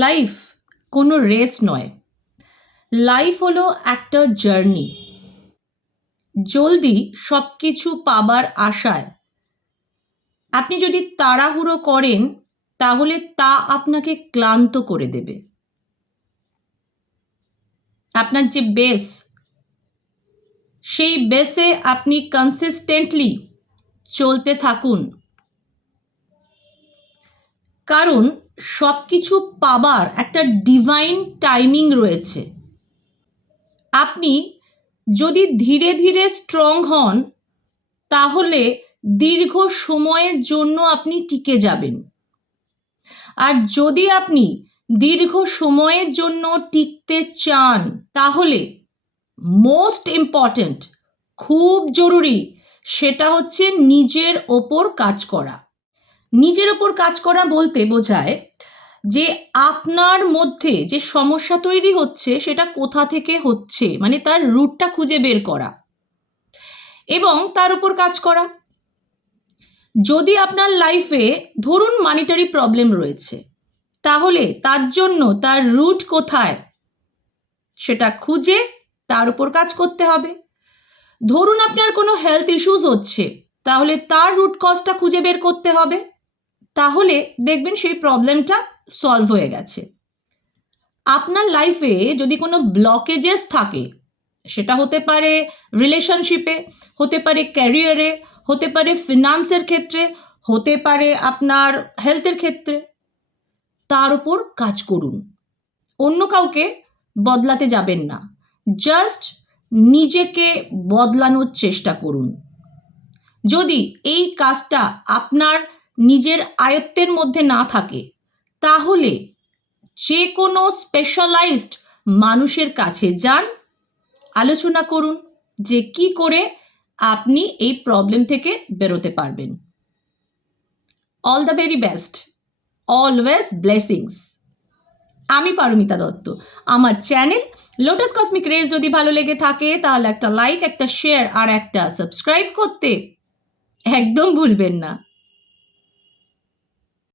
Life কোনো race নয়, life হলো একটা জার্নি। জলদি সব কিছু পাবার আশায় আপনি যদি তাড়াহুড়ো করেন তাহলে তা আপনাকে ক্লান্ত করে দেবে। আপনার যে বেস, সেই বেসে আপনি কনসিস্টেন্টলি চলতে থাকুন, কারণ সব কিছু পাবার একটা ডিভাইন টাইমিং রয়েছে। আপনি যদি ধীরে ধীরে স্ট্রং হন তাহলে দীর্ঘ সময়ের জন্য আপনি টিকে যাবেন। আর যদি আপনি দীর্ঘ সময়ের জন্য টিকতে চান তাহলে মোস্ট ইম্পর্ট্যান্ট, খুব জরুরি, সেটা হচ্ছে নিজের ওপর কাজ করা। নিজের ওপর কাজ করা বলতে বোঝায় যে আপনার মধ্যে যে সমস্যা তৈরি হচ্ছে সেটা কোথা থেকে হচ্ছে, মানে তার রুটটা খুঁজে বের করা এবং তার উপর কাজ করা। যদি আপনার লাইফে ধরুন মানিটারি প্রবলেম রয়েছে, তাহলে তার জন্য তার রুট কোথায় সেটা খুঁজে তার উপর কাজ করতে হবে। ধরুন আপনার কোনো হেলথ ইস্যুস হচ্ছে, তাহলে তার রুট কজটা খুঁজে বের করতে হবে, তাহলে দেখবেন সেই প্রবলেমটা সলভ হয়ে গেছে। আপনার লাইফে যদি কোনো ব্লকেজেস থাকে, সেটা হতে পারে রিলেশনশিপে, হতে পারে ক্যারিয়ারে, হতে পারে ফিনান্সের ক্ষেত্রে, হতে পারে আপনার হেলথের ক্ষেত্রে, তার উপর কাজ করুন। অন্য কাউকে বদলাতে যাবেন না, জাস্ট নিজেকে বদলানোর চেষ্টা করুন। যদি এই কাজটা আপনার নিজের আয়ত্তের মধ্যে না থাকে তাহলে যে কোনো স্পেশালাইজড মানুষের কাছে যান, আলোচনা করুন যে কি করে আপনি এই প্রবলেম থেকে বেরোতে পারবেন। All the very best, always blessings. আমি পারমিতা দত্ত। আমার চ্যানেল লোটাস কসমিক রেজ যদি ভালো লেগে থাকে তাহলে একটা লাইক, একটা শেয়ার আর একটা সাবস্ক্রাইব করতে একদম ভুলবেন না।